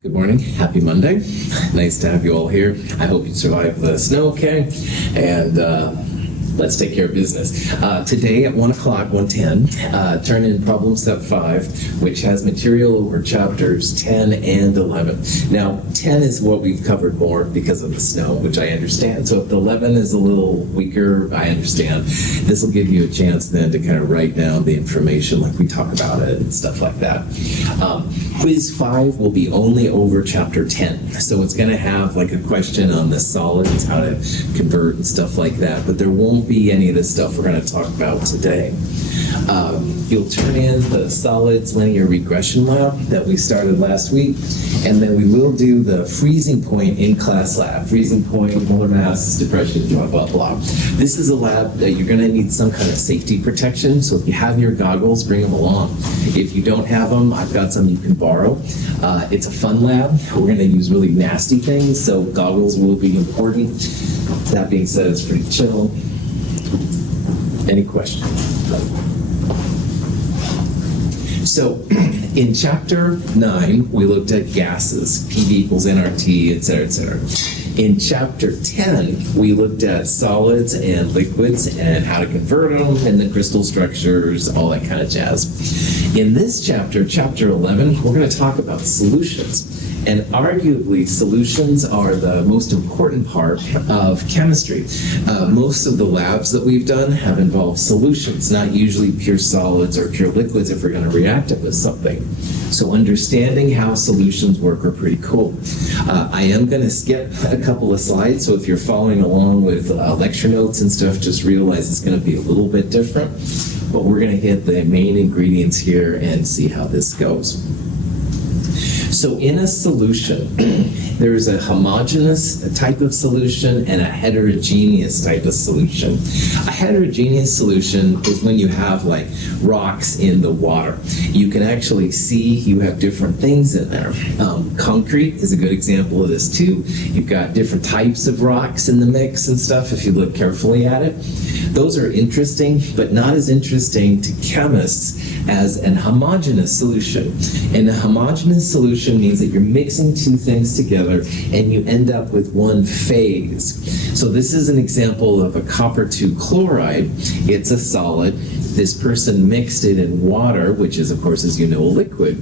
Good morning. Happy Monday. Nice to have you all here. I hope you survived the snow okay. And let's take care of business. Today at 1 o'clock, 1:10, turn in problem step 5, which has material over chapters 10 and 11. Now, 10 is what we've covered more because of the snow, which I understand. So if the 11 is a little weaker, I understand. This will give you a chance then to kind of write down the information like we talk about it and stuff like that. Quiz 5 will be only over chapter 10. So it's going to have like a question on the solids, how to convert and stuff like that, but there won't be any of the stuff we're going to talk about today. You'll turn in the solids linear regression lab that we started last week, and then we will do the freezing point in class lab. Freezing point, molar mass, depression, blah, blah, blah. This is a lab that you're going to need some kind of safety protection, so if you have your goggles, bring them along. If you don't have them, I've got some you can borrow. It's a fun lab. We're going to use really nasty things, so goggles will be important. That being said, it's pretty chill. Any questions? So in chapter 9, we looked at gases, PV equals nRT, et cetera, et cetera. In chapter 10, we looked at solids and liquids and how to convert them and the crystal structures, all that kind of jazz. In this chapter, chapter 11, we're going to talk about solutions. And arguably, solutions are the most important part of chemistry. Most of the labs that we've done have involved solutions, not usually pure solids or pure liquids if we're going to react it with something. So understanding how solutions work are pretty cool. I am going to skip a couple of slides, so if you're following along with lecture notes and stuff, just realize it's going to be a little bit different. But we're going to hit the main ingredients here and see how this goes. So in a solution, there is a homogeneous type of solution and a heterogeneous type of solution. A heterogeneous solution is when you have like rocks in the water. You can actually see you have different things in there. Concrete is a good example of this too. You've got different types of rocks in the mix and stuff if you look carefully at it. Those are interesting, but not as interesting to chemists as an homogeneous solution. And a homogeneous solution means that you're mixing two things together and you end up with one phase. So this is an example of a copper 2 chloride. It's a solid. This person mixed it in water, which is, of course, as you know, a liquid.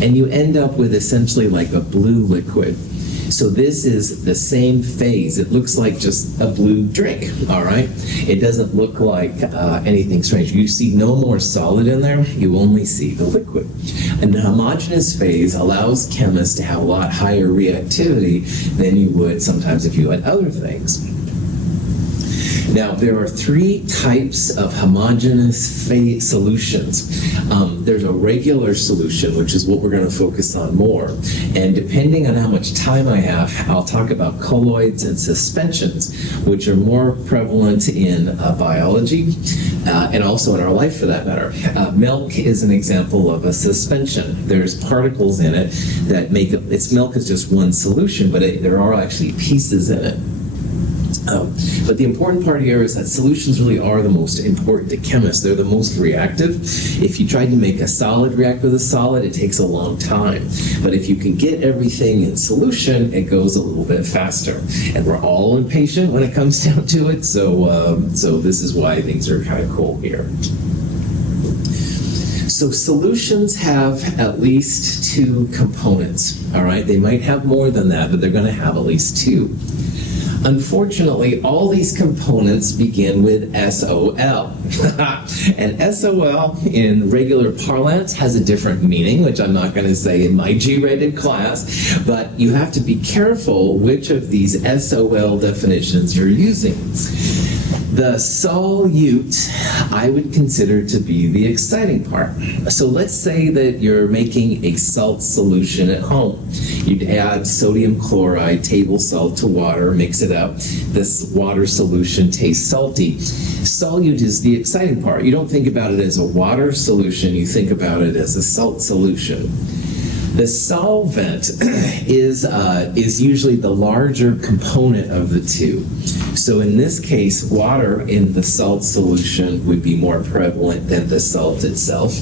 And you end up with essentially like a blue liquid. So this is the same phase. It looks like just a blue drink, all right? It doesn't look like anything strange. You see no more solid in there, you only see the liquid. And the homogeneous phase allows chemists to have a lot higher reactivity than you would sometimes if you had other things. Now, there are 3 types of homogeneous phase solutions. There's a regular solution, which is what we're going to focus on more. And depending on how much time I have, I'll talk about colloids and suspensions, which are more prevalent in biology and also in our life for that matter. Milk is an example of a suspension. There's particles in it that make it, its milk is just one solution, but there are actually pieces in it. But the important part here is that solutions really are the most important to chemists. They're the most reactive. If you tried to make a solid react with a solid, it takes a long time. But if you can get everything in solution, it goes a little bit faster. And we're all impatient when it comes down to it, so this is why things are kind of cool here. So solutions have at least 2 components, all right? They might have more than that, but they're going to have at least 2. Unfortunately, all these components begin with SOL. And SOL in regular parlance has a different meaning, which I'm not going to say in my G-rated class, but you have to be careful which of these SOL definitions you're using. The solute, I would consider to be the exciting part. So let's say that you're making a salt solution at home. You'd add sodium chloride, table salt to water, mix it up. This water solution tastes salty. Solute is the exciting part. You don't think about it as a water solution, you think about it as a salt solution. The solvent is usually the larger component of the 2. So in this case, water in the salt solution would be more prevalent than the salt itself.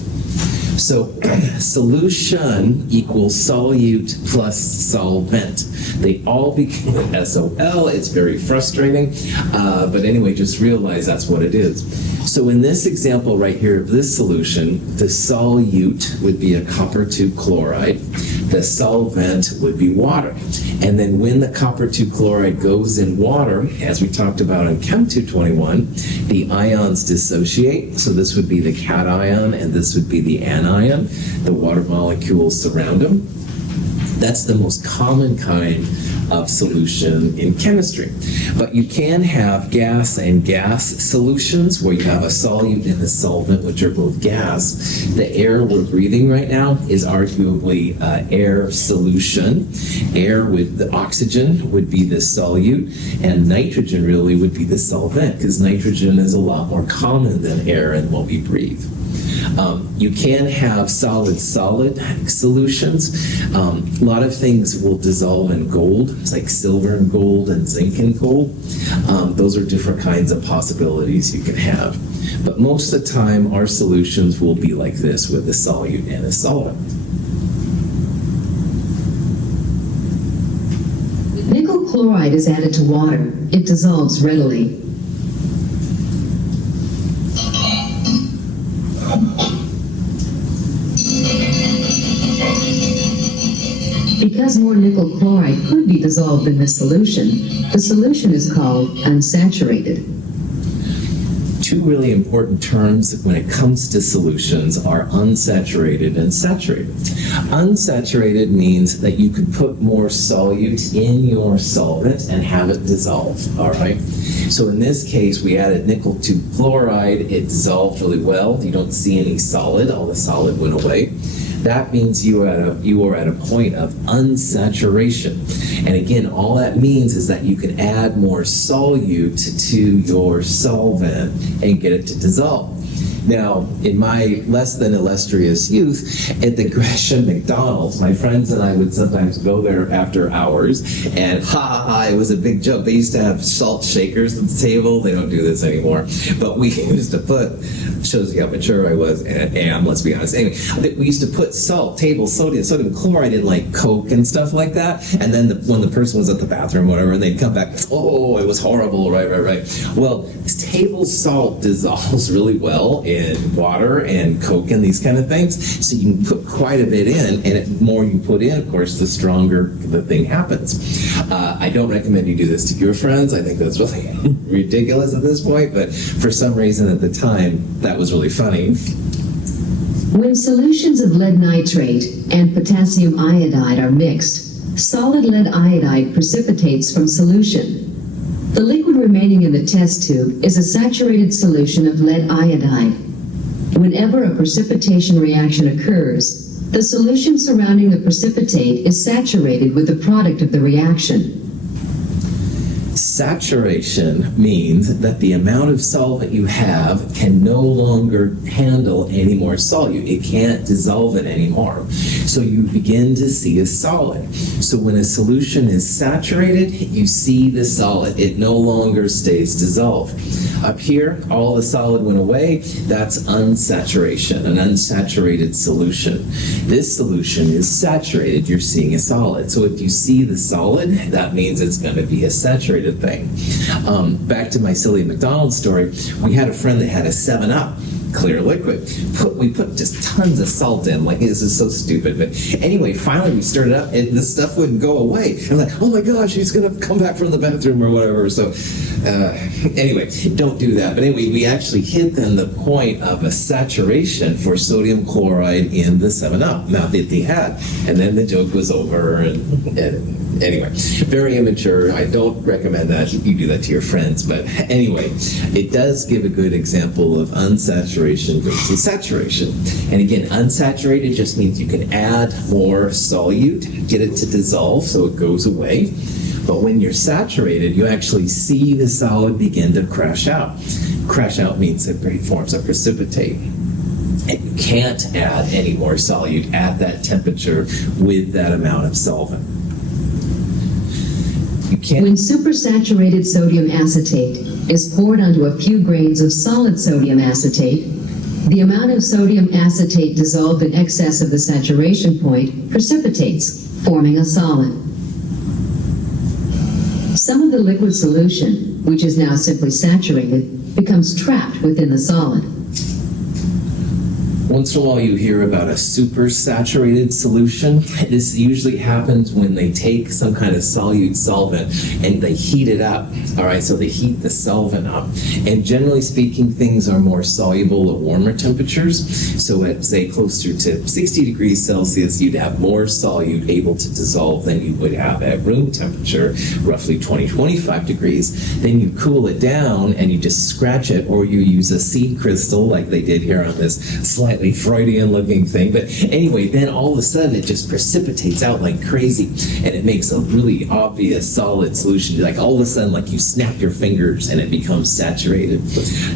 So solution equals solute plus solvent. They all become SOL. It's very frustrating. But anyway, just realize that's what it is. So in this example right here of this solution, the solute would be a copper 2 chloride. The solvent would be water. And then when the copper 2 chloride goes in water, as we talked about in Chem 221, the ions dissociate. So this would be the cation and this would be the anion. The water molecules surround them. That's the most common kind of solution in chemistry. But you can have gas and gas solutions where you have a solute and a solvent, which are both gas. The air we're breathing right now is arguably air solution. Air with the oxygen would be the solute, and nitrogen really would be the solvent, because nitrogen is a lot more common than air in what we breathe. You can have solid-solid solutions. A lot of things will dissolve in gold. It's like silver and gold and zinc and gold. Those are different kinds of possibilities you can have. But most of the time, our solutions will be like this with a solute and a solvent. Nickel chloride is added to water. It dissolves readily. Because more nickel chloride could be dissolved in this solution, the solution is called unsaturated. Two really important terms when it comes to solutions are unsaturated and saturated. Unsaturated means that you could put more solute in your solvent and have it dissolve, all right? So in this case, we added nickel 2 chloride. It dissolved really well. You don't see any solid. All the solid went away. That means you are at a point of unsaturation. And again, all that means is that you can add more solute to your solvent and get it to dissolve. Now, in my less than illustrious youth, at the Gresham McDonald's, my friends and I would sometimes go there after hours, and it was a big joke. They used to have salt shakers at the table. They don't do this anymore. But we used to put, shows you how mature I was and am, let's be honest. Anyway, we used to put table sodium chloride in like Coke and stuff like that, and then when the person was at the bathroom or whatever, and they'd come back, oh, it was horrible, right. Well, table salt dissolves really well in water and Coke and these kind of things, so you can put quite a bit in, and the more you put in, of course, the stronger the thing happens. I don't recommend you do this to your friends. I think that's really ridiculous at this point, but for some reason at the time, that was really funny. When solutions of lead nitrate and potassium iodide are mixed, solid lead iodide precipitates from solution. The liquid remaining in the test tube is a saturated solution of lead iodide. Whenever a precipitation reaction occurs, the solution surrounding the precipitate is saturated with the product of the reaction. Saturation means that the amount of solvent you have can no longer handle any more solute. It can't dissolve it anymore. So you begin to see a solid. So when a solution is saturated, you see the solid. It no longer stays dissolved. Up here, all the solid went away. That's unsaturation, an unsaturated solution. This solution is saturated. You're seeing a solid. So if you see the solid, that means it's going to be a saturated thing. Back to my silly McDonald's story, we had a friend that had a 7-Up clear liquid. We put just tons of salt in, like this is so stupid. But anyway, finally we stirred it up and the stuff wouldn't go away. I'm like, oh my gosh, he's gonna come back from the bathroom or whatever. So anyway, don't do that. But anyway, we actually hit then the point of a saturation for sodium chloride in the 7-Up. Now that they had, and then the joke was over. And anyway, very immature. I don't recommend that you do that to your friends. But anyway, it does give a good example of unsaturation versus saturation. And again, unsaturated just means you can add more solute, get it to dissolve so it goes away. But when you're saturated, you actually see the solid begin to crash out. Crash out means it forms a precipitate. And you can't add any more solute at that temperature with that amount of solvent. When supersaturated sodium acetate is poured onto a few grains of solid sodium acetate, The amount of sodium acetate dissolved in excess of the saturation point precipitates, forming a solid. Some of the liquid solution, which is now simply saturated, becomes trapped within the solid. Once in a while you hear about a supersaturated solution. This usually happens when they take some kind of solute solvent and they heat it up. All right, so they heat the solvent up. And generally speaking, things are more soluble at warmer temperatures. So at, say, closer to 60 degrees Celsius, you'd have more solute able to dissolve than you would have at room temperature, roughly 20-25 degrees. Then you cool it down and you just scratch it, or you use a seed crystal like they did here on this slightly Freudian looking thing. But anyway, then all of a sudden it just precipitates out like crazy and it makes a really obvious solid solution. Like all of a sudden, like you snap your fingers and it becomes saturated.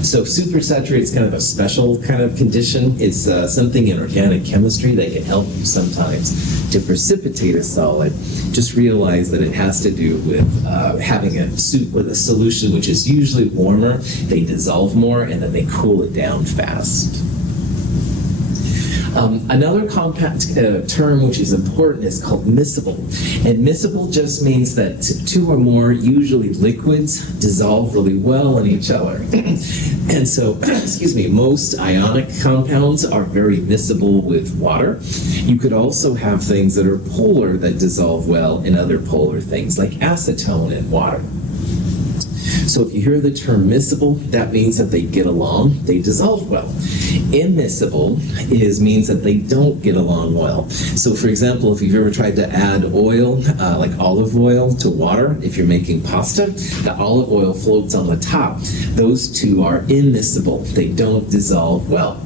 So supersaturated is kind of a special kind of condition. It's something in organic chemistry that can help you sometimes to precipitate a solid. Just realize that it has to do with having a soup with a solution which is usually warmer. They dissolve more and then they cool it down fast. Another compound term which is important is called miscible. And miscible just means that two or more, usually liquids, dissolve really well in each other. And so, most ionic compounds are very miscible with water. You could also have things that are polar that dissolve well in other polar things, like acetone and water. So if you hear the term miscible, that means that they get along, they dissolve well. Immiscible means that they don't get along well. So for example, if you've ever tried to add oil, like olive oil, to water, if you're making pasta, the olive oil floats on the top. Those two are immiscible. They don't dissolve well.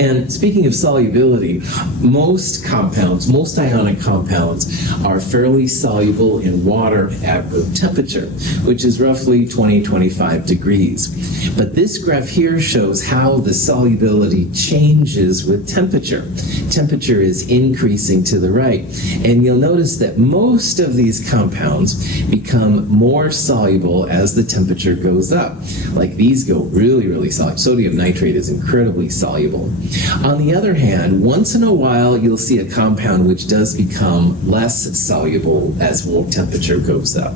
And speaking of solubility, most ionic compounds are fairly soluble in water at room temperature, which is roughly 20-25 degrees. But this graph here shows how the solubility changes with temperature. Temperature is increasing to the right. And you'll notice that most of these compounds become more soluble as the temperature goes up. Like these go really, really soluble. Sodium nitrate is incredibly soluble. On the other hand, once in a while, you'll see a compound which does become less soluble as more temperature goes up.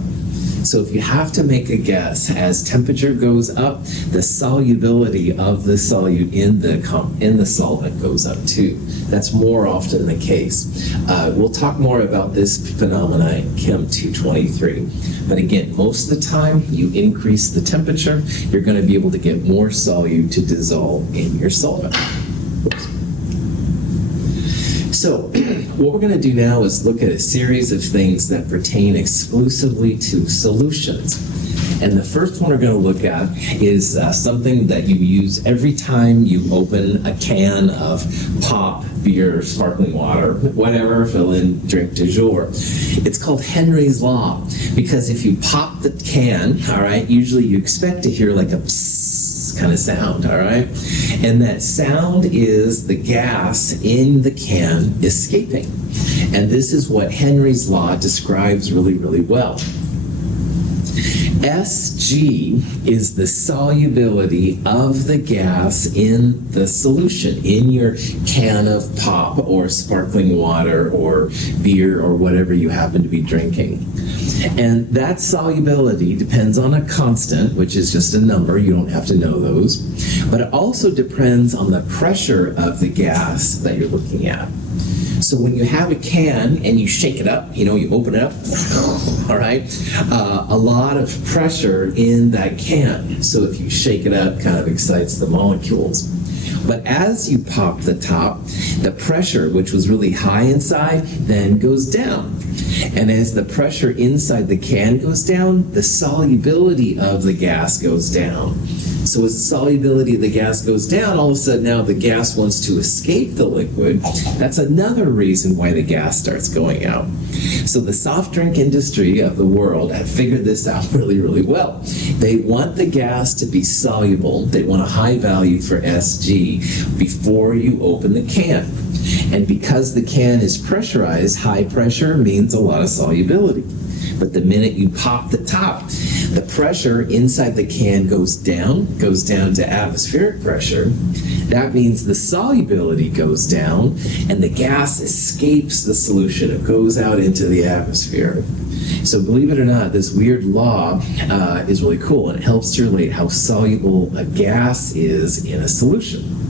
So if you have to make a guess, as temperature goes up, the solubility of the solute in the solvent goes up too. That's more often the case. We'll talk more about this phenomena in Chem 223. But again, most of the time, you increase the temperature, you're going to be able to get more solute to dissolve in your solvent. So what we're going to do now is look at a series of things that pertain exclusively to solutions. And the first one we're going to look at is something that you use every time you open a can of pop, beer, sparkling water, whatever, fill in drink du jour. It's called Henry's Law, because if you pop the can, all right, usually you expect to hear like a psst kind of sound, all right? And that sound is the gas in the can escaping. And this is what Henry's Law describes really, really well. Sg is the solubility of the gas in the solution, in your can of pop or sparkling water or beer or whatever you happen to be drinking. And that solubility depends on a constant, which is just a number, you don't have to know those, but it also depends on the pressure of the gas that you're looking at. So when you have a can and you shake it up, you open it up, all right, a lot of pressure in that can. So if you shake it up, kind of excites the molecules. But as you pop the top, the pressure, which was really high inside, then goes down. And as the pressure inside the can goes down, the solubility of the gas goes down. So as the solubility of the gas goes down, all of a sudden now the gas wants to escape the liquid. That's another reason why the gas starts going out. So the soft drink industry of the world have figured this out really, really well. They want the gas to be soluble. They want a high value for Sg before you open the can. And because the can is pressurized, high pressure means a lot of solubility. But the minute you pop the top, the pressure inside the can goes down to atmospheric pressure. That means the solubility goes down and the gas escapes the solution. It goes out into the atmosphere. So believe it or not, this weird law is really cool, and it helps to relate how soluble a gas is in a solution.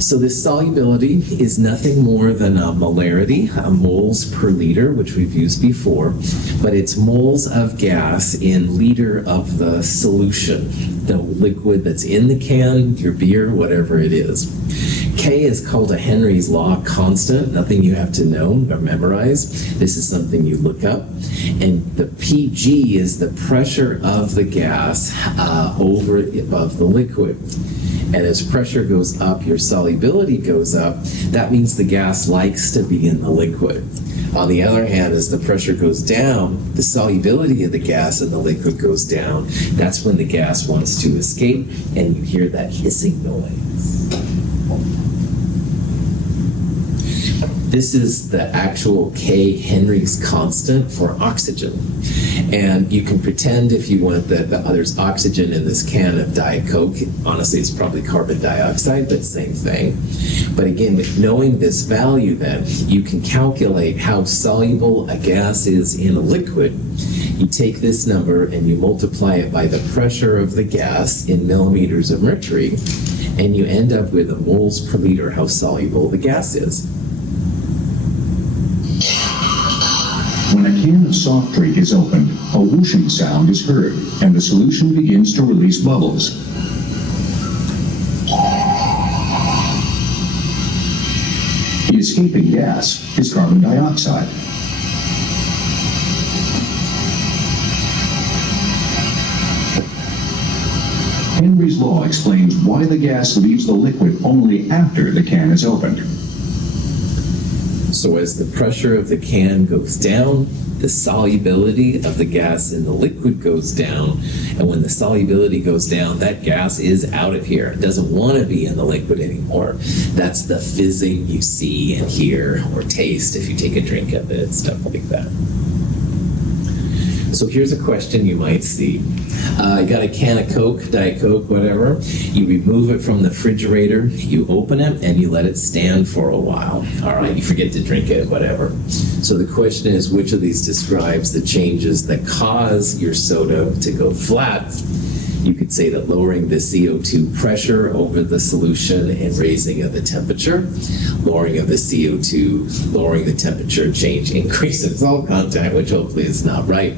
So this solubility is nothing more than a molarity, moles per liter, which we've used before, but it's moles of gas in liter of the solution, the liquid that's in the can, your beer, whatever it is. K is called a Henry's law constant, nothing you have to know or memorize. This is something you look up. And the PG is the pressure of the gas above the liquid. And as pressure goes up, your solubility goes up. That means the gas likes to be in the liquid. On the other hand, as the pressure goes down, the solubility of the gas in the liquid goes down. That's when the gas wants to escape, and you hear that hissing noise. This is the actual K Henry's constant for oxygen. And you can pretend if you want that there's oxygen in this can of Diet Coke. Honestly, it's probably carbon dioxide, but same thing. But again, with knowing this value then, you can calculate how soluble a gas is in a liquid. You take this number and you multiply it by the pressure of the gas in millimeters of mercury, and you end up with a moles per liter how soluble the gas is. When a can of soft drink is opened, a whooshing sound is heard, and the solution begins to release bubbles. The escaping gas is carbon dioxide. Henry's law explains why the gas leaves the liquid only after the can is opened. So as the pressure of the can goes down, the solubility of the gas in the liquid goes down. And when the solubility goes down, that gas is out of here. It doesn't want to be in the liquid anymore. That's the fizzing you see and hear or taste if you take a drink of it, stuff like that. So here's a question you might see. You got a can of Coke, Diet Coke, whatever. You remove it from the refrigerator, you open it, and you let it stand for a while. All right, you forget to drink it, whatever. So the question is, which of these describes the changes that cause your soda to go flat? You could say that lowering the CO2 pressure over the solution and raising of the temperature, lowering of the CO2, lowering the temperature, change, increase in salt content, which hopefully is not right.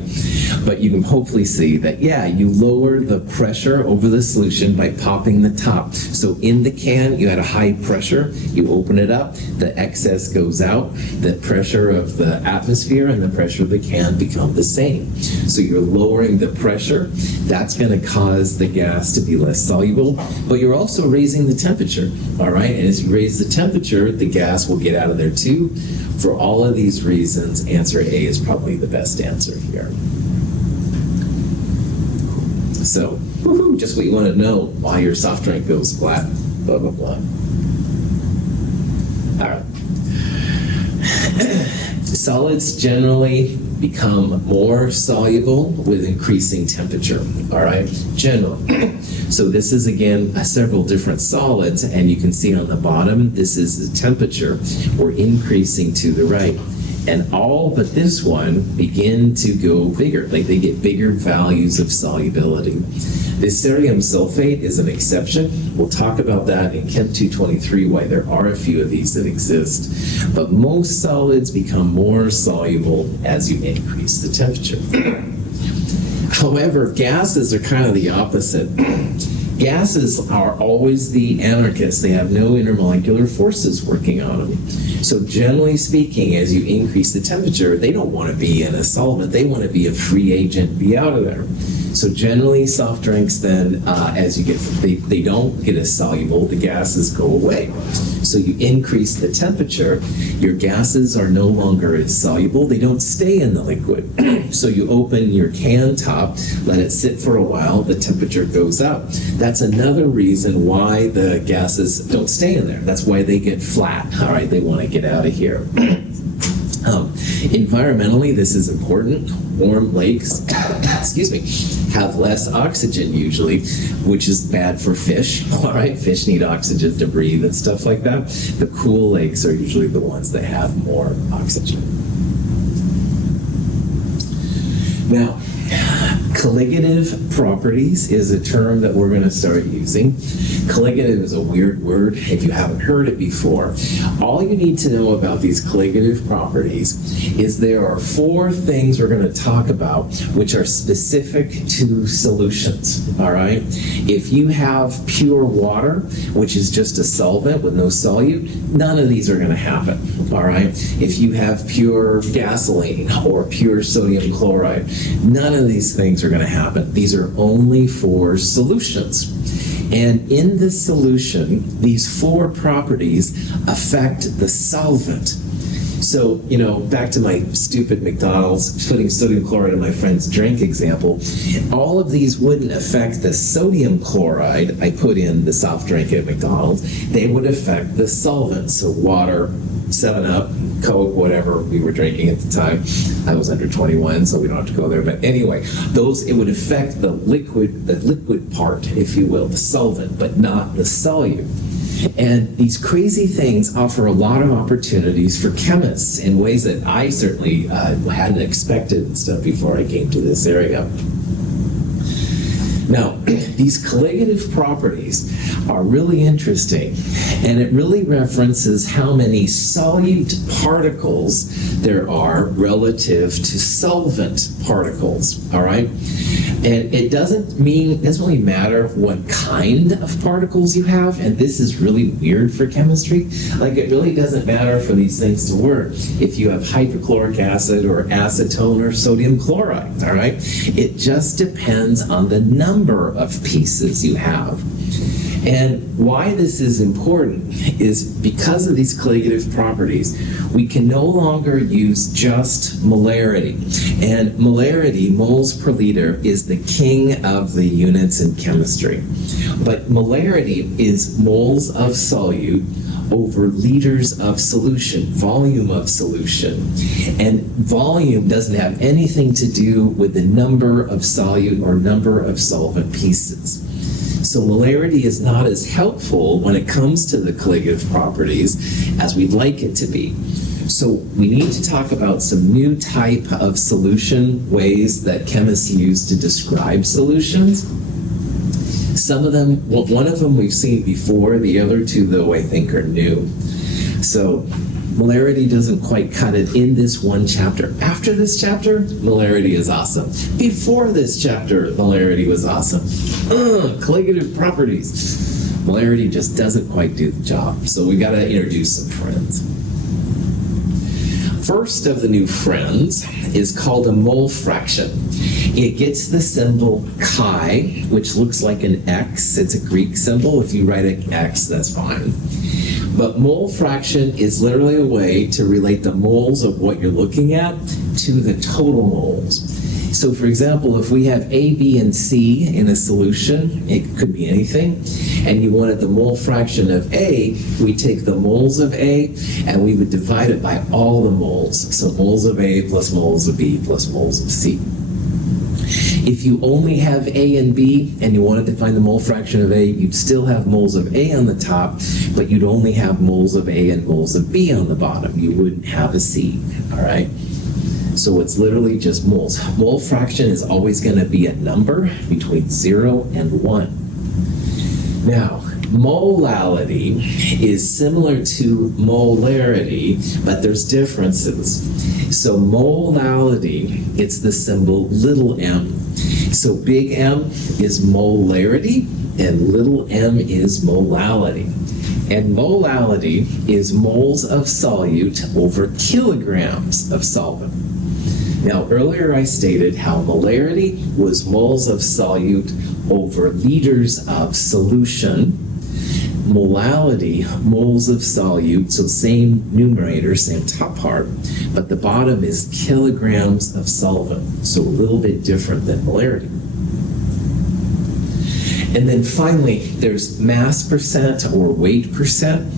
But you can hopefully see that, yeah, you lower the pressure over the solution by popping the top. So in the can, you had a high pressure, you open it up, the excess goes out, the pressure of the atmosphere and the pressure of the can become the same. So you're lowering the pressure, that's going to cause the gas to be less soluble, but you're also raising the temperature, all right? And as you raise the temperature, the gas will get out of there too. For all of these reasons, answer A is probably the best answer here. So, just what you want to know, why your soft drink goes flat, blah, blah, blah. All right. Solids generally become more soluble with increasing temperature, all right? Generally. So this is, again, several different solids, and you can see on the bottom, this is the temperature. We're increasing to the right. And all but this one begin to go bigger, like they get bigger values of solubility. This cerium sulfate is an exception. We'll talk about that in Chem 223, why there are a few of these that exist. But most solids become more soluble as you increase the temperature. However, gases are kind of the opposite. Gases are always the anarchists. They have no intermolecular forces working on them. So generally speaking, as you increase the temperature, they don't want to be in a solvent. They want to be a free agent, be out of there. So generally, soft drinks then, as you get, they don't get as soluble, the gases go away. So you increase the temperature, your gases are no longer as soluble, they don't stay in the liquid. So you open your can top, let it sit for a while, the temperature goes up. That's another reason why the gases don't stay in there. That's why they get flat, all right? They want to get out of here. Environmentally, this is important. Warm lakes, excuse me, have less oxygen usually, which is bad for fish. All right, fish need oxygen to breathe and stuff like that. The cool lakes are usually the ones that have more oxygen. Now, colligative properties is a term that we're going to start using. Colligative is a weird word if you haven't heard it before. All you need to know about these colligative properties is there are 4 things we're going to talk about which are specific to solutions, all right? If you have pure water, which is just a solvent with no solute, none of these are going to happen, all right? If you have pure gasoline or pure sodium chloride, none of these things are going to happen. These are only for solutions. And in the solution, these 4 properties affect the solvent. So, back to my stupid McDonald's putting sodium chloride in my friend's drink example, all of these wouldn't affect the sodium chloride I put in the soft drink at McDonald's. They would affect the solvent. So water, 7-Up, Coke, whatever we were drinking at the time. I was under 21, so we don't have to go there. But anyway, it would affect the liquid part, if you will, the solvent, but not the solute. And these crazy things offer a lot of opportunities for chemists in ways that I certainly hadn't expected and stuff before I came to this area. Now, these colligative properties are really interesting, and it really references how many solute particles there are relative to solvent particles, all right? And it doesn't really matter what kind of particles you have, and this is really weird for chemistry. Like, it really doesn't matter for these things to work if you have hydrochloric acid or acetone or sodium chloride, all right? It just depends on the number of pieces you have. And why this is important is because of these colligative properties, we can no longer use just molarity. And molarity, moles per liter, is the king of the units in chemistry. But molarity is moles of solute over liters of solution, volume of solution. And volume doesn't have anything to do with the number of solute or number of solvent pieces. So molarity is not as helpful when it comes to the colligative properties as we'd like it to be. So we need to talk about some new type of solution ways that chemists use to describe solutions. Some of them, well, one of them we've seen before, the other 2, though, I think are new. So molarity doesn't quite cut it in this one chapter. After this chapter, molarity is awesome. Before this chapter, molarity was awesome. Colligative properties. Molarity just doesn't quite do the job. So we got to introduce some friends. First of the new friends is called a mole fraction. It gets the symbol chi, which looks like an X. It's a Greek symbol. If you write an X, that's fine. But mole fraction is literally a way to relate the moles of what you're looking at to the total moles. So for example, if we have A, B, and C in a solution, it could be anything, and you wanted the mole fraction of A, we take the moles of A and we would divide it by all the moles. So moles of A plus moles of B plus moles of C. If you only have A and B and you wanted to find the mole fraction of A, you'd still have moles of A on the top, but you'd only have moles of A and moles of B on the bottom. You wouldn't have a C, all right? So it's literally just moles. Mole fraction is always going to be a number between 0 and 1. Now, molality is similar to molarity, but there's differences. So molality, it's the symbol little m. So big M is molarity, and little m is molality. And molality is moles of solute over kilograms of solvent. Now, earlier I stated how molarity was moles of solute over liters of solution. Molality, moles of solute, so same numerator, same top part, but the bottom is kilograms of solvent, so a little bit different than molarity. And then finally, there's mass percent or weight percent.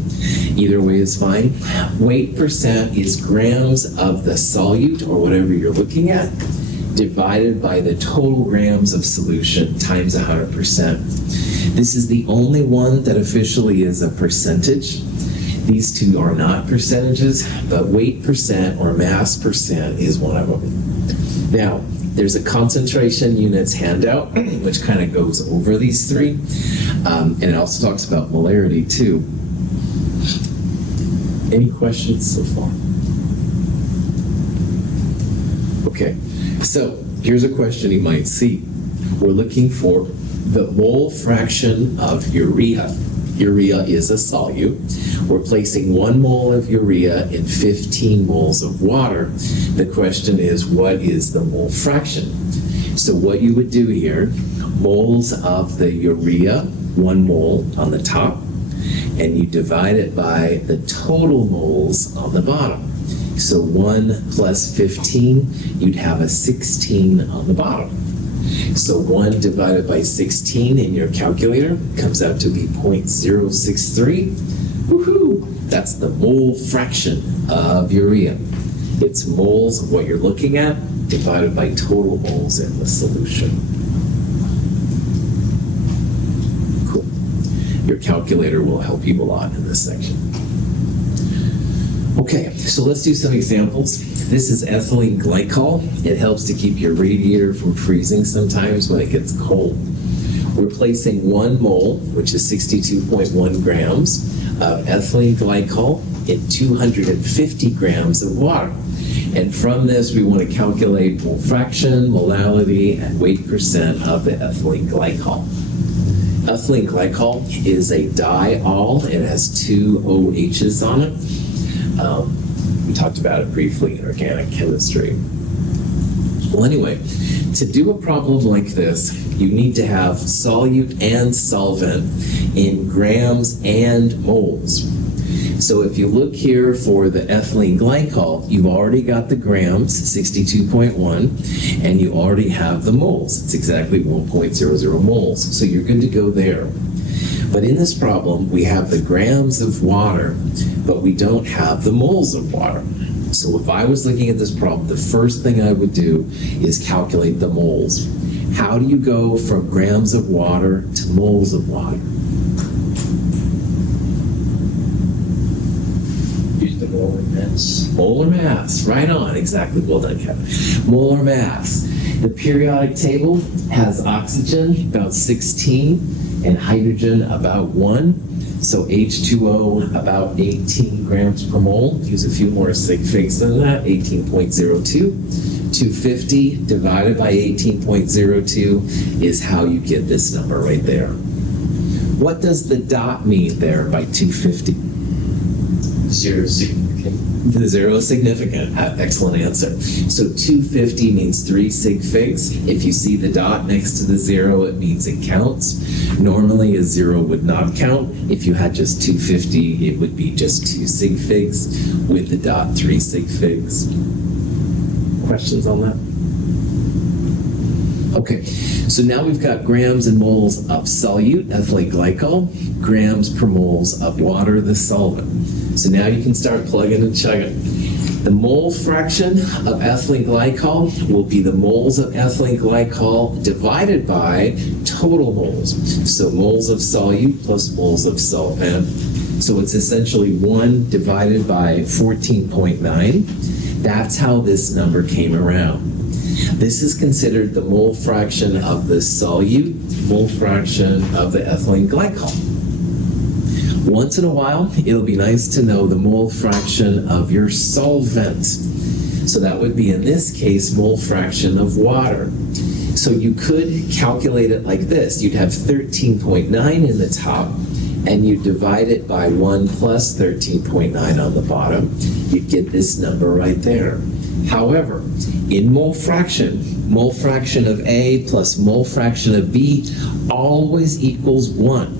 Either way is fine. Weight percent is grams of the solute, or whatever you're looking at, divided by the total grams of solution times 100%. This is the only one that officially is a percentage. These two are not percentages, but weight percent or mass percent is one of them. Now, there's a concentration units handout, which kind of goes over these three, and it also talks about molarity too. Any questions so far? Okay, so here's a question you might see. We're looking for the mole fraction of urea. Urea is a solute. We're placing 1 mole of urea in 15 moles of water. The question is, what is the mole fraction? So what you would do here, moles of the urea, 1 mole on the top, and you divide it by the total moles on the bottom. So 1 plus 15, you'd have a 16 on the bottom. So 1 divided by 16 in your calculator comes out to be 0.063. Woohoo! That's the mole fraction of urea. It's moles of what you're looking at divided by total moles in the solution. Cool. Your calculator will help you a lot in this section. Okay, so let's do some examples. This is ethylene glycol. It helps to keep your radiator from freezing sometimes when it gets cold. We're placing 1 mole, which is 62.1 grams, of ethylene glycol in 250 grams of water. And from this, we want to calculate mole fraction, molality, and weight percent of the ethylene glycol. Ethylene glycol is a diol. It has 2 OHs on it. We talked about it briefly in organic chemistry. Well, anyway, to do a problem like this, you need to have solute and solvent in grams and moles. So if you look here for the ethylene glycol, you've already got the grams, 62.1, and you already have the moles. It's exactly 1.00 moles. So you're good to go there. But in this problem, we have the grams of water, but we don't have the moles of water. So if I was looking at this problem, the first thing I would do is calculate the moles. How do you go from grams of water to moles of water? Use the molar mass. Molar mass, right on, exactly, well done, Kevin. Molar mass. The periodic table has oxygen about 16 and hydrogen about 1. So H2O about 18 grams per mole. Use a few more sig figs than that, 18.02. 250 divided by 18.02 is how you get this number right there. What does the dot mean there by 250? 0 significant. The 0 significant. Excellent answer. So 250 means 3 sig figs. If you see the dot next to the 0, it means it counts. Normally a 0 would not count. If you had just 250, it would be just 2 sig figs. With the dot, 3 sig figs. Questions on that? Okay, so now we've got grams and moles of solute, ethylene glycol, grams per moles of water, the solvent. So now you can start plugging and chugging. The mole fraction of ethylene glycol will be the moles of ethylene glycol divided by total moles. So moles of solute plus moles of solvent. So it's essentially 1 divided by 14.9. That's how this number came around. This is considered the mole fraction of the solute, mole fraction of the ethylene glycol. Once in a while, it'll be nice to know the mole fraction of your solvent. So that would be, in this case, mole fraction of water. So you could calculate it like this. You'd have 13.9 in the top, and you divide it by 1 plus 13.9 on the bottom. You get this number right there. However, in mole fraction of A plus mole fraction of B always equals 1.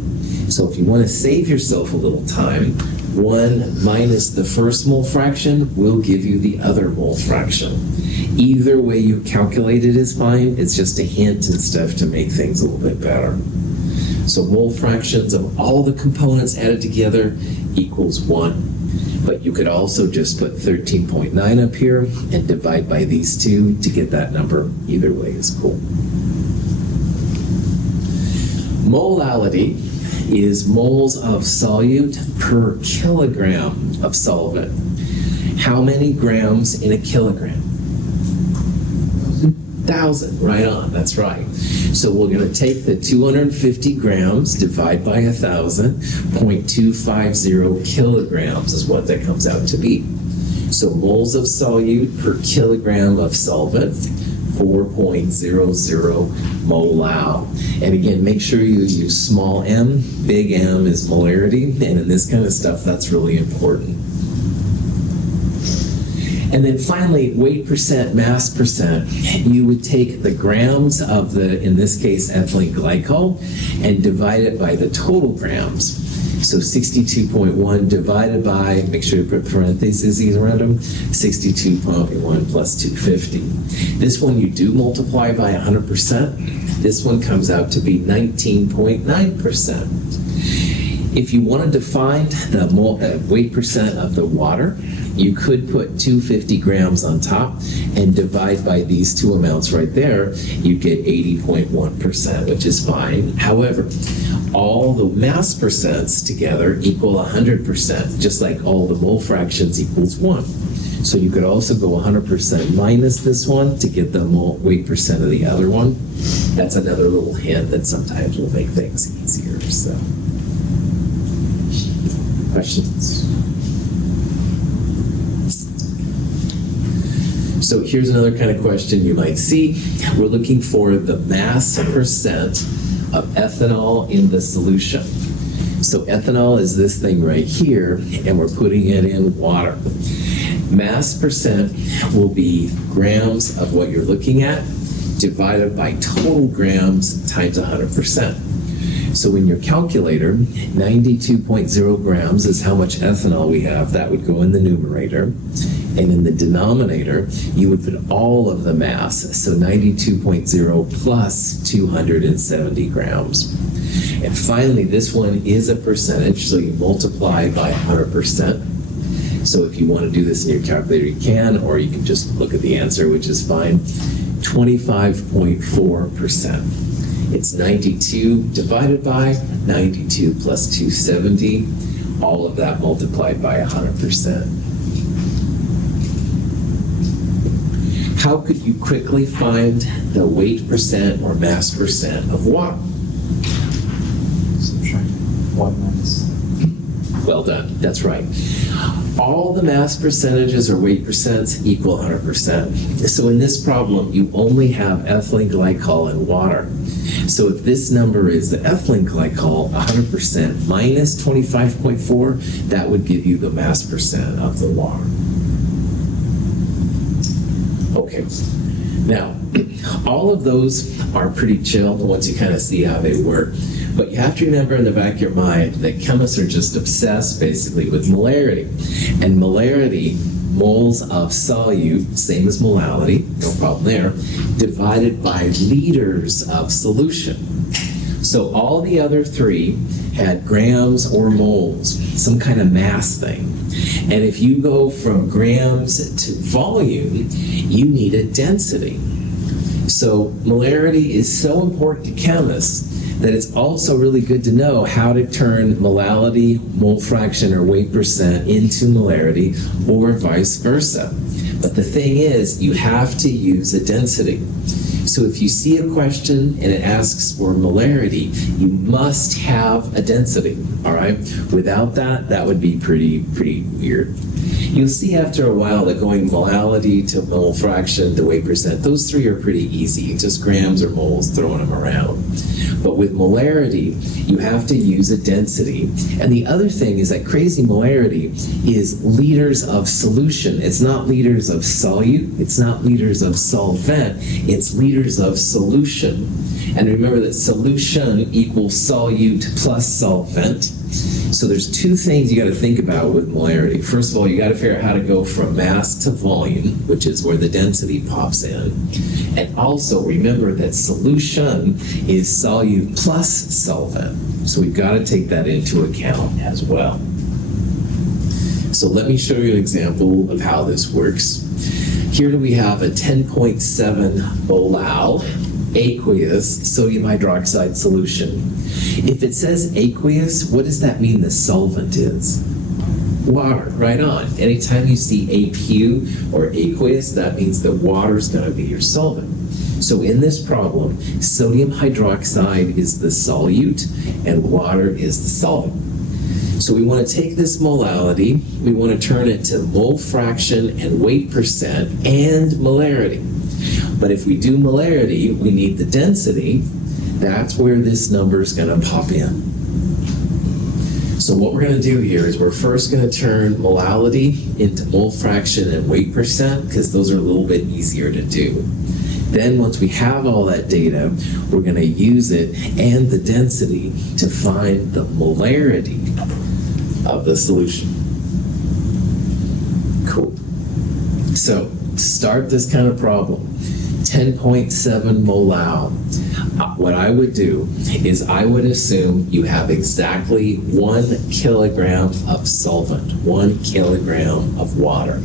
So if you want to save yourself a little time, 1 minus the first mole fraction will give you the other mole fraction. Either way you calculate it is fine. It's just a hint and stuff to make things a little bit better. So mole fractions of all the components added together equals 1. But you could also just put 13.9 up here and divide by these two to get that number. Either way is cool. Molality is moles of solute per kilogram of solvent. How many grams in a kilogram? 1,000, right on, that's right. So we're going to take the 250 grams, divide by 1,000, 0.250 kilograms is what that comes out to be. So moles of solute per kilogram of solvent, 4.00 molal. And again, make sure you use small m, big M is molarity, and in this kind of stuff, that's really important. And then finally, weight percent, mass percent. You would take the grams of the, in this case, ethylene glycol, and divide it by the total grams. So 62.1 divided by, make sure you put parentheses around them, 62.1 plus 250. This one you do multiply by 100%. This one comes out to be 19.9%. If you wanted to find the weight percent of the water, you could put 250 grams on top and divide by these two amounts right there. You get 80.1%, which is fine. However, all the mass percents together equal 100%, just like all the mole fractions equals 1. So you could also go 100% minus this one to get the weight percent of the other one. That's another little hint that sometimes will make things easier. So, questions? So here's another kind of question you might see. We're looking for the mass percent of ethanol in the solution. So ethanol is this thing right here, and we're putting it in water. Mass percent will be grams of what you're looking at divided by total grams times 100%. So in your calculator, 92.0 grams is how much ethanol we have. That would go in the numerator. And in the denominator, you would put all of the mass, so 92.0 plus 270 grams. And finally, this one is a percentage, so you multiply by 100%. So if you want to do this in your calculator, you can, or you can just look at the answer, which is fine. 25.4%. It's 92 divided by 92 plus 270, all of that multiplied by 100%. How could you quickly find the weight percent or mass percent of water? Subtract 1 minus. Well done, that's right. All the mass percentages or weight percents equal 100%. So in this problem, you only have ethylene glycol and water. So if this number is the ethylene glycol, 100% minus 25.4, that would give you the mass percent of the water. Okay, now, all of those are pretty chill once you kind of see how they work. But you have to remember in the back of your mind that chemists are just obsessed basically with molarity. And molarity, moles of solute, same as molality, no problem there, divided by liters of solution. So all the other three had grams or moles, some kind of mass thing. And if you go from grams to volume, you need a density. So molarity is so important to chemists that it's also really good to know how to turn molality, mole fraction, or weight percent into molarity, or vice versa. But the thing is, you have to use a density. So if you see a question and it asks for molarity, you must have a density, all right? Without that, that would be pretty weird. You'll see after a while that going molality to mole fraction to weight percent, those three are pretty easy, just grams or moles, throwing them around. But with molarity, you have to use a density. And the other thing is that crazy molarity is liters of solution. It's not liters of solute, it's not liters of solvent, it's liters of solution. And remember that solution equals solute plus solvent. So there's two things you got to think about with molarity. First of all, you got to figure out how to go from mass to volume, which is where the density pops in. And also remember that solution is solute plus solvent. So we've got to take that into account as well. So let me show you an example of how this works. Here we have a 10.7 molal aqueous sodium hydroxide solution. If it says aqueous, what does that mean the solvent is? Water, right on. Anytime you see APU or aqueous, that means that water is going to be your solvent. So in this problem, sodium hydroxide is the solute and water is the solvent. So we want to take this molality, we want to turn it to mole fraction and weight percent and molarity. But if we do molarity, we need the density. That's where this number is going to pop in. So what we're going to do here is we're first going to turn molality into mole fraction and weight percent, because those are a little bit easier to do. Then once we have all that data, we're going to use it and the density to find the molarity of the solution. Cool. So to start this kind of problem, 10.7 molal. What I would do is I would assume you have exactly 1 kilogram of solvent, 1 kilogram of water.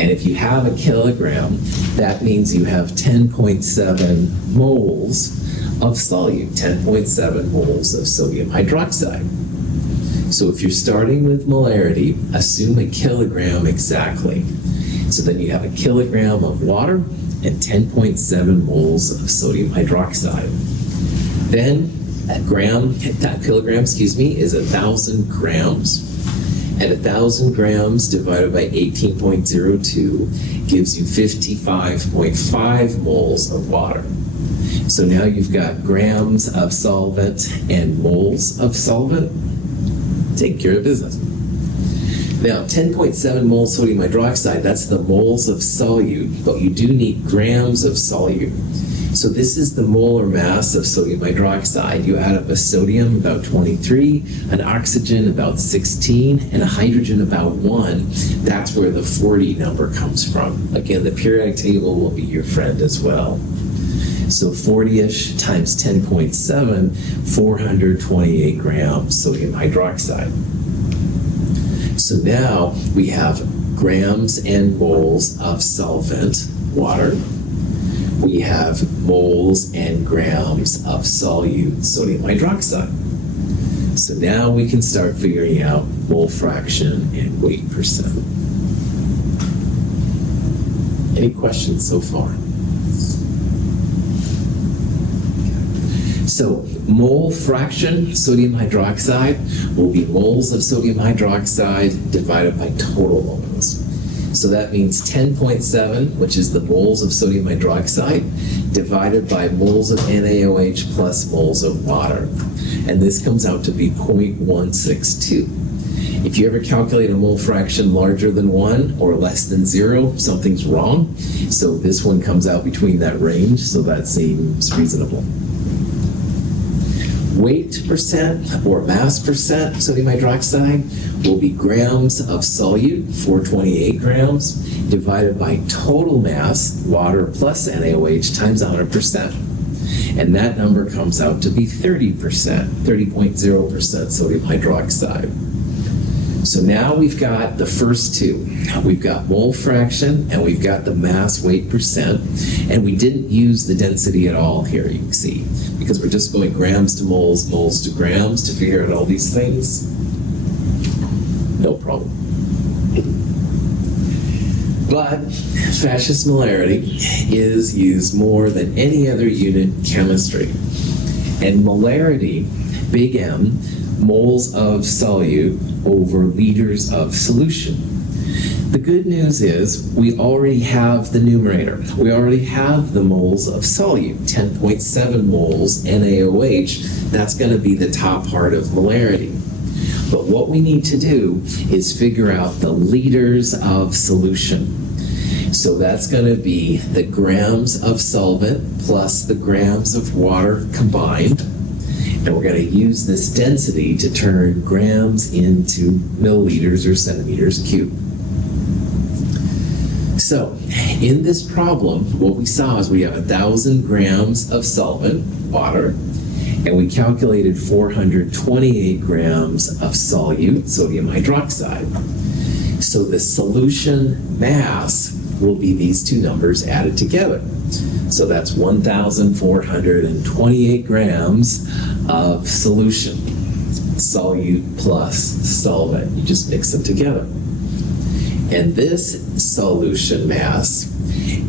And if you have a kilogram, that means you have 10.7 moles of solute, 10.7 moles of sodium hydroxide. So if you're starting with molarity, assume a kilogram exactly. So then you have a kilogram of water and 10.7 moles of sodium hydroxide. Then that kilogram, is 1,000 grams. And 1,000 grams divided by 18.02 gives you 55.5 moles of water. So now you've got grams of solvent and moles of solvent. Take care of business. Now, 10.7 moles sodium hydroxide, that's the moles of solute, but you do need grams of solute. So this is the molar mass of sodium hydroxide. You add up a sodium, about 23, an oxygen, about 16, and a hydrogen, about 1. That's where the 40 number comes from. Again, the periodic table will be your friend as well. So 40-ish times 10.7, 428 grams sodium hydroxide. So now we have grams and moles of solvent, water. We have moles and grams of solute, sodium hydroxide. So now we can start figuring out mole fraction and weight percent. Any questions so far? So mole fraction sodium hydroxide will be moles of sodium hydroxide divided by total moles. So that means 10.7, which is the moles of sodium hydroxide, divided by moles of NaOH plus moles of water. And this comes out to be 0.162. If you ever calculate a mole fraction larger than 1 or less than 0, something's wrong. So this one comes out between that range, so that seems reasonable. Weight percent or mass percent sodium hydroxide will be grams of solute, 428 grams, divided by total mass, water plus NaOH, times 100%. And that number comes out to be 30%, 30.0% sodium hydroxide. So now we've got the first two. We've got mole fraction and we've got the mass weight percent. And we didn't use the density at all here, you can see, because we're just going grams to moles, moles to grams to figure out all these things. No problem. But fascist molarity is used more than any other unit in chemistry. And molarity, big M, moles of solute over liters of solution. The good news is we already have the numerator. We already have the moles of solute, 10.7 moles NaOH. That's going to be the top part of molarity. But what we need to do is figure out the liters of solution. So that's going to be the grams of solvent plus the grams of water combined. And we're going to use this density to turn grams into milliliters or centimeters cubed. So in this problem, what we saw is we have 1,000 grams of solvent, water, and we calculated 428 grams of solute, sodium hydroxide. So the solution mass will be these two numbers added together. So that's 1,428 grams of solution, solute plus solvent. You just mix them together. And this solution mass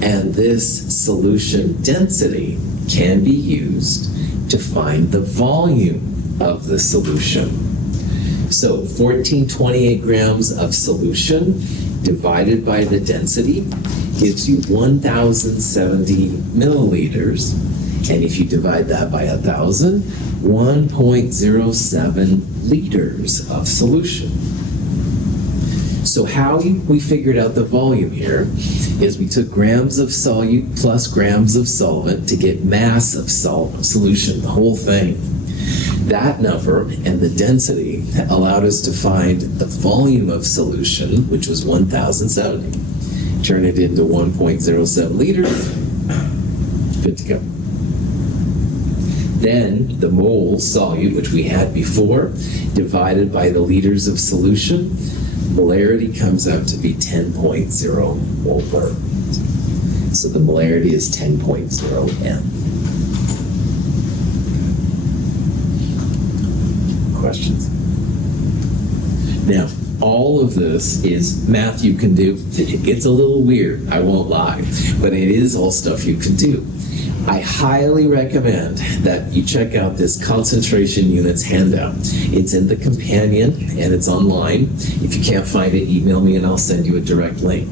and this solution density can be used to find the volume of the solution. So 1428 grams of solution divided by the density gives you 1,070 milliliters. And if you divide that by 1,000, 1.07 liters of solution. So how we figured out the volume here is we took grams of solute plus grams of solvent to get mass of solution, the whole thing. That number and the density allowed us to find the volume of solution, which was 1,070. Turn it into 1.07 liters, good to go. Then the mole solute, which we had before, divided by the liters of solution, molarity comes out to be 10.0 molar. So the molarity is 10.0 M. Questions? Now, all of this is math you can do. It's a little weird, I won't lie, but it is all stuff you can do. I highly recommend that you check out this concentration units handout. It's in the companion and it's online. If you can't find it, email me and I'll send you a direct link.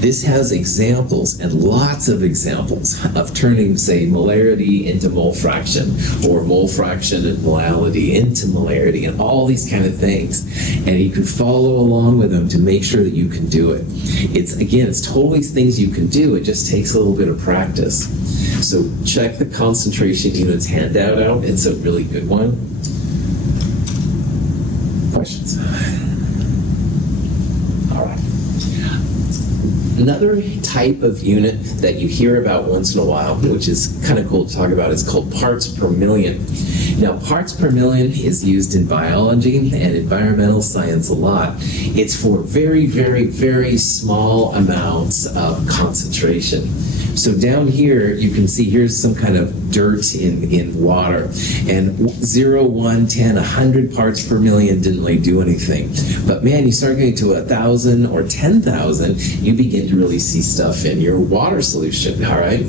This has examples and lots of examples of turning, say, molarity into mole fraction or mole fraction and molality into molarity and all these kind of things. And you can follow along with them to make sure that you can do it. It's totally things you can do. It just takes a little bit of practice. So check the concentration units handout out. It's a really good one. Questions? All right. Another type of unit that you hear about once in a while, which is kind of cool to talk about, is called parts per million. Now, parts per million is used in biology and environmental science a lot. It's for very, very, very small amounts of concentration. So down here, you can see here's some kind of dirt in water. And 0, 1, 10, 100 parts per million didn't really do anything. But man, you start getting to 1,000 or 10,000, you begin to really see stuff in your water solution, all right?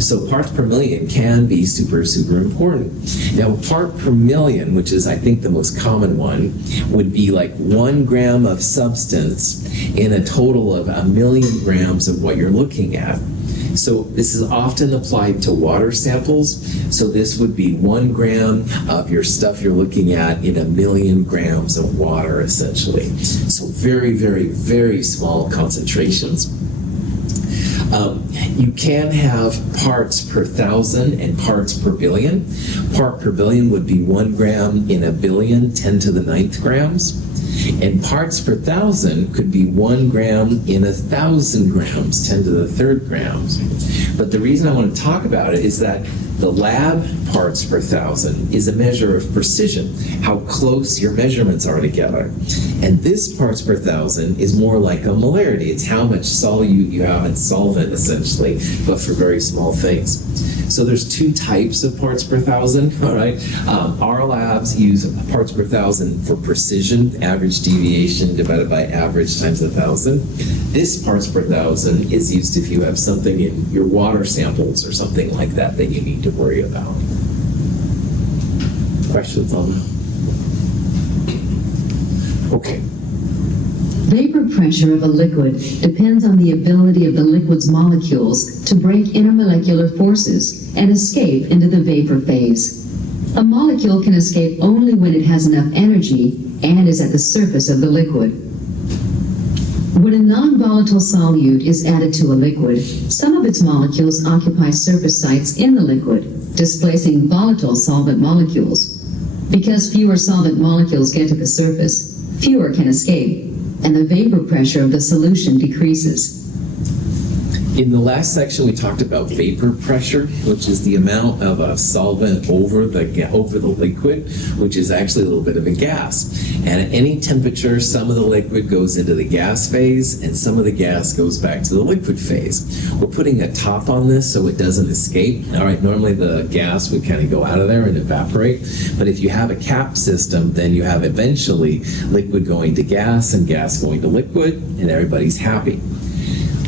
So parts per million can be super, super important. Now, part per million, which is I think the most common one, would be like 1 gram of substance in a total of 1 million grams of what you're looking at. So this is often applied to water samples. So this would be 1 gram of your stuff you're looking at in 1 million grams of water, essentially. So very, very, very small concentrations. You can have parts per thousand and parts per billion. Part per billion would be 1 gram in 1 billion, 10 to the 9th grams. And parts per thousand could be 1 gram in 1,000 grams, 10 to the 3rd grams. But the reason I want to talk about it is that the lab parts per thousand is a measure of precision, how close your measurements are together. And this parts per thousand is more like a molarity. It's how much solute you have in solvent, essentially, but for very small things. So there's 2 types of parts per thousand, all right? Our labs use parts per thousand for precision, average deviation divided by average times 1,000. This parts per thousand is used if you have something in your water samples or something like that that you need to worry about. Questions on that? Okay. Vapor pressure of a liquid depends on the ability of the liquid's molecules to break intermolecular forces and escape into the vapor phase. A molecule can escape only when it has enough energy and is at the surface of the liquid. When a non-volatile solute is added to a liquid, some of its molecules occupy surface sites in the liquid, displacing volatile solvent molecules. Because fewer solvent molecules get to the surface, fewer can escape, and the vapor pressure of the solution decreases. In the last section, we talked about vapor pressure, which is the amount of a solvent over the liquid, which is actually a little bit of a gas. And at any temperature, some of the liquid goes into the gas phase, and some of the gas goes back to the liquid phase. We're putting a top on this so it doesn't escape. All right, normally the gas would kind of go out of there and evaporate, but if you have a cap system, then you have eventually liquid going to gas and gas going to liquid, and everybody's happy.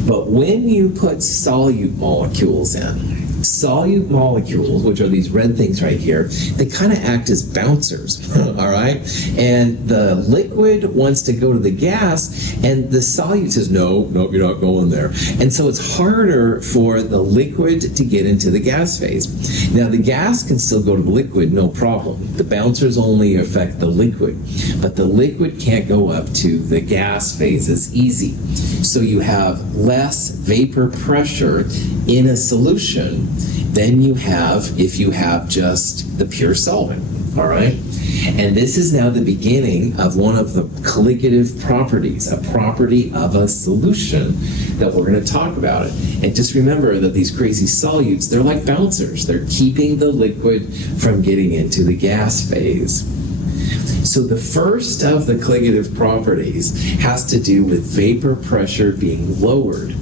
But when you put solute molecules in, solute molecules, which are these red things right here, they kind of act as bouncers, all right? And the liquid wants to go to the gas, and the solute says, no, you're not going there. And so it's harder for the liquid to get into the gas phase. Now, the gas can still go to the liquid, no problem. The bouncers only affect the liquid, but the liquid can't go up to the gas phase as easy. So you have less vapor pressure in a solution than you have if you have just the pure solvent, all right? And this is now the beginning of one of the colligative properties, a property of a solution that we're going to talk about it. And just remember that these crazy solutes, they're like bouncers. They're keeping the liquid from getting into the gas phase. So the first of the colligative properties has to do with vapor pressure being lowered.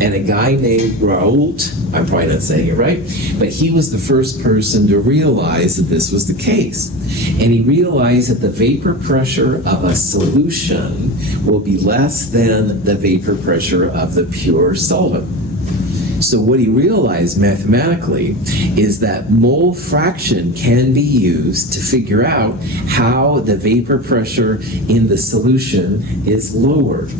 And a guy named Raoult, I'm probably not saying it right, but he was the first person to realize that this was the case. And he realized that the vapor pressure of a solution will be less than the vapor pressure of the pure solvent. So what he realized mathematically is that mole fraction can be used to figure out how the vapor pressure in the solution is lowered.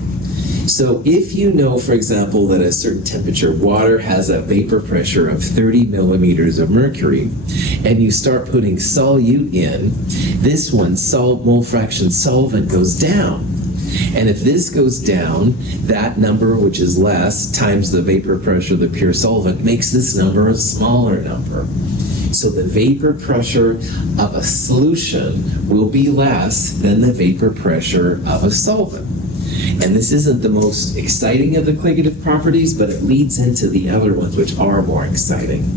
So if you know, for example, that at a certain temperature, water has a vapor pressure of 30 millimeters of mercury, and you start putting solute in, this one, mole fraction solvent, goes down. And if this goes down, that number, which is less, times the vapor pressure of the pure solvent, makes this number a smaller number. So the vapor pressure of a solution will be less than the vapor pressure of a solvent. And this isn't the most exciting of the colligative properties, but it leads into the other ones, which are more exciting.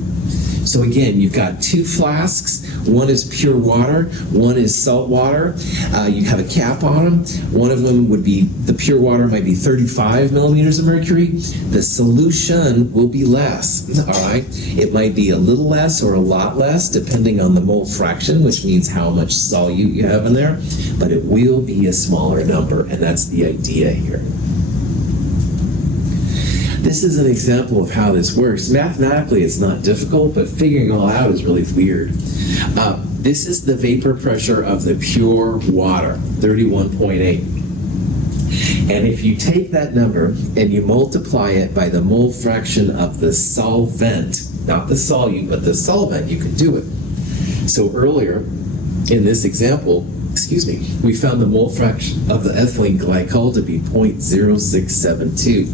So again, you've got two flasks. One is pure water, one is salt water. You have a cap on them. One of them would be, the pure water might be 35 millimeters of mercury. The solution will be less, all right? It might be a little less or a lot less, depending on the mole fraction, which means how much solute you have in there, but it will be a smaller number, and that's the idea here. This is an example of how this works. Mathematically, it's not difficult, but figuring it all out is really weird. This is the vapor pressure of the pure water, 31.8. And if you take that number and you multiply it by the mole fraction of the solvent, not the solute, but the solvent, you can do it. So earlier, in this example, we found the mole fraction of the ethylene glycol to be 0.0672.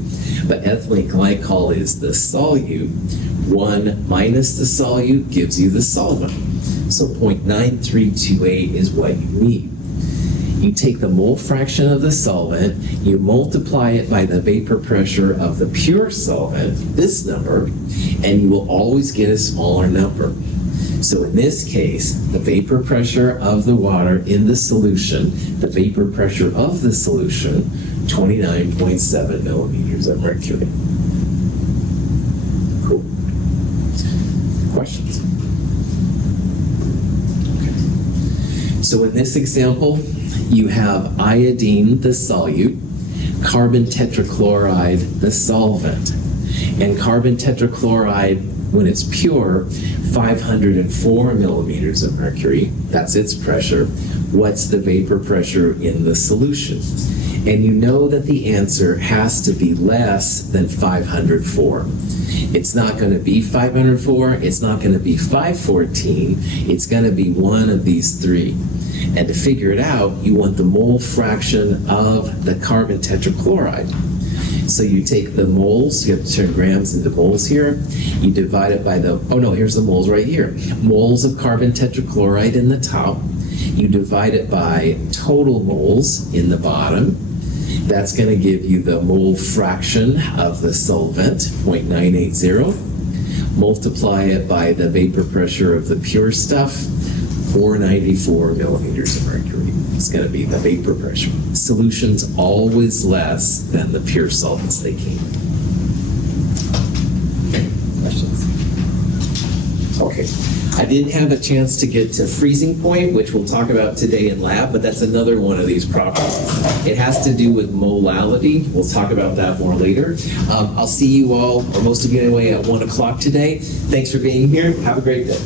But ethylene glycol is the solute. 1 minus the solute gives you the solvent. So 0.9328 is what you need. You take the mole fraction of the solvent, you multiply it by the vapor pressure of the pure solvent, this number, and you will always get a smaller number. So in this case, the vapor pressure of the water in the solution, the vapor pressure of the solution, 29.7 millimeters of mercury. Cool. Questions? Okay. So in this example, you have iodine, the solute, carbon tetrachloride, the solvent. And carbon tetrachloride, when it's pure, 504 millimeters of mercury, that's its pressure. What's the vapor pressure in the solution? And you know that the answer has to be less than 504. It's not going to be 504, it's not going to be 514, it's going to be one of these three. And to figure it out, you want the mole fraction of the carbon tetrachloride. So you take the moles, you have to turn grams into moles here, you divide it by the, here's the moles right here. Moles of carbon tetrachloride in the top, you divide it by total moles in the bottom, That's going to give you the mole fraction of the solvent, 0.980. Multiply it by the vapor pressure of the pure stuff, 494 millimeters of mercury. It's going to be the vapor pressure. Solution's always less than the pure solvents they came in. Okay, questions? Okay. I didn't have a chance to get to freezing point, which we'll talk about today in lab, but that's another one of these properties. It has to do with molality. We'll talk about that more later. I'll see you all, or most of you anyway, at 1 o'clock today. Thanks for being here. Have a great day.